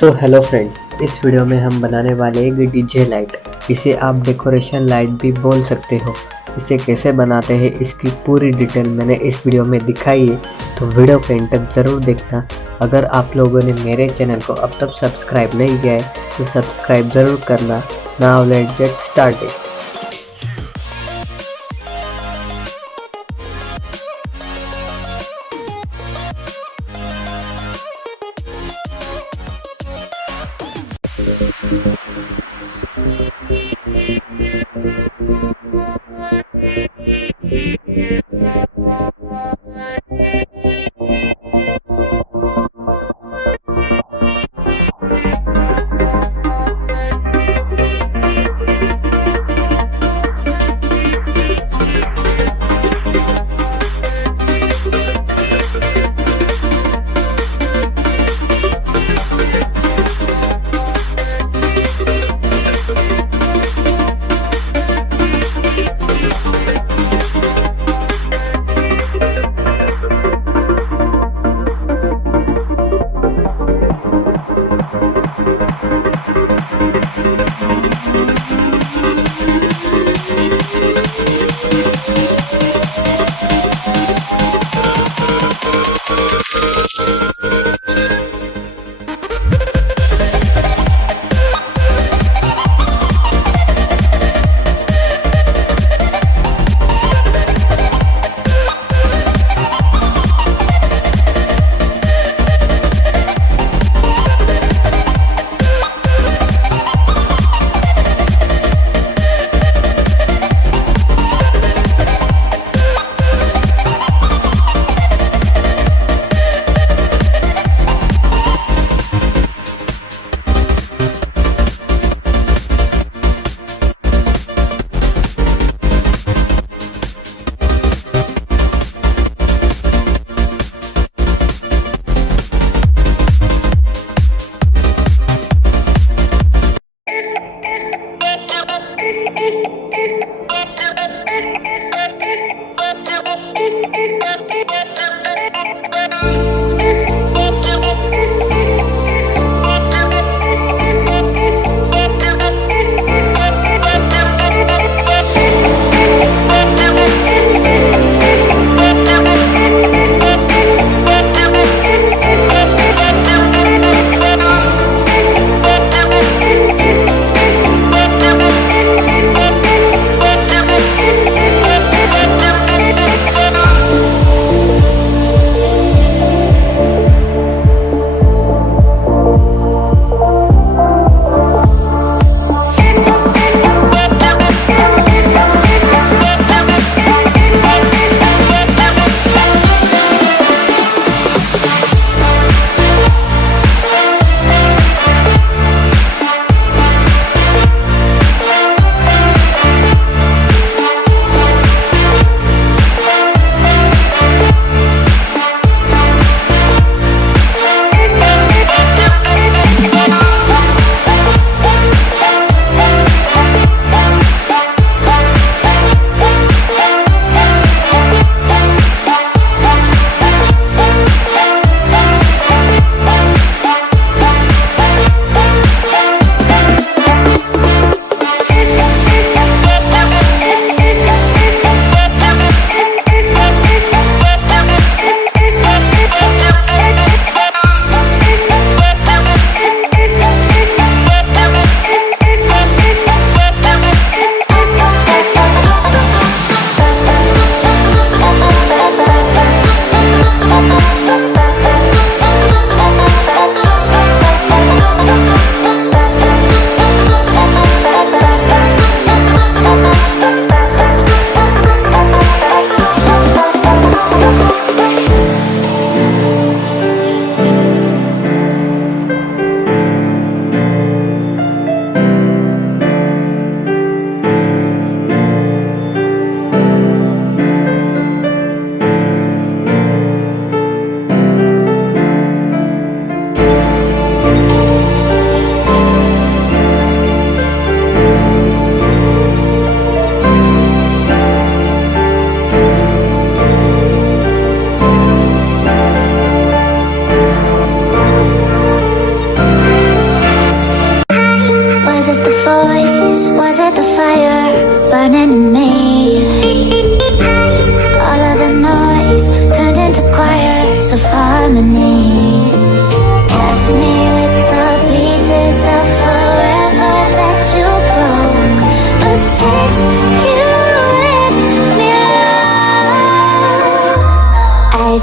So hello friends, इस वीडियो में हम बनाने वाले एक डीजे लाइट। इसे आप डेकोरेशन लाइट भी बोल सकते हो। इसे कैसे बनाते हैं इसकी पूरी डिटेल मैंने इस वीडियो में दिखाई है, तो वीडियो को एंड तक ज़रूर देखना। अगर आप लोगों ने मेरे चैनल को अब तक सब्सक्राइब नहीं किया है तो सब्सक्राइब ज़रूर करना। Now let's get started.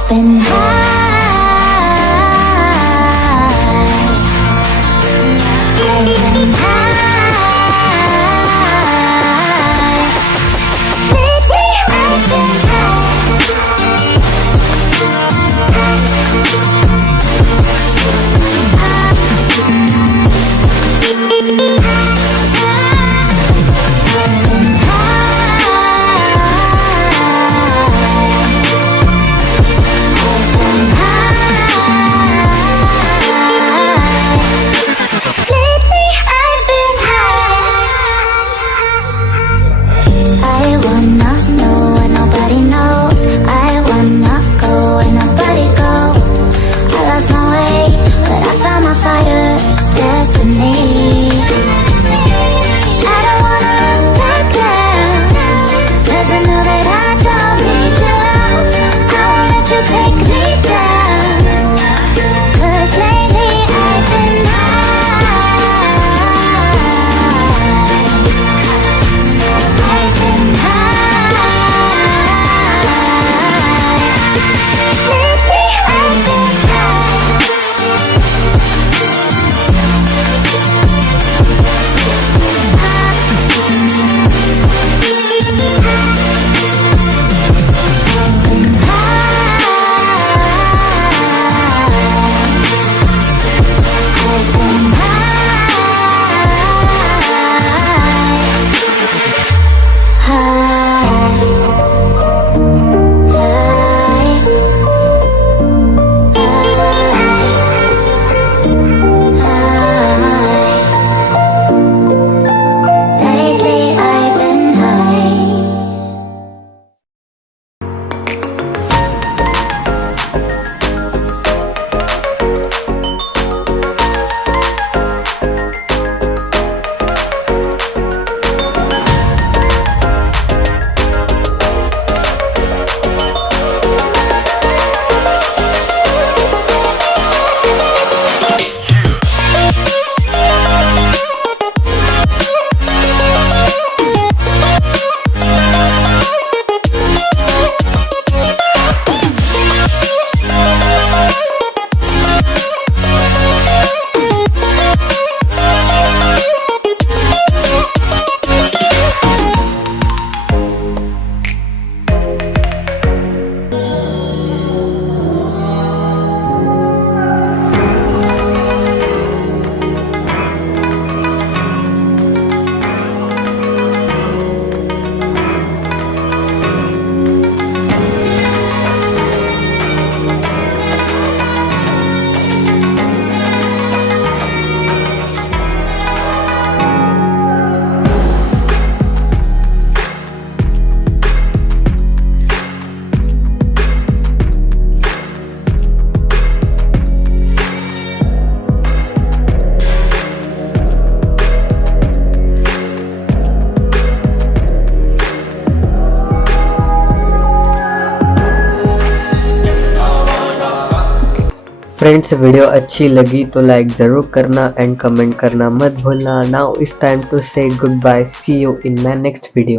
been high. I've been high. Lately I've been friends, video अच्छी लगी तो लाइक ज़रूर करना एंड कमेंट करना मत भूलना। Now it's time to say goodbye, see you in my next video.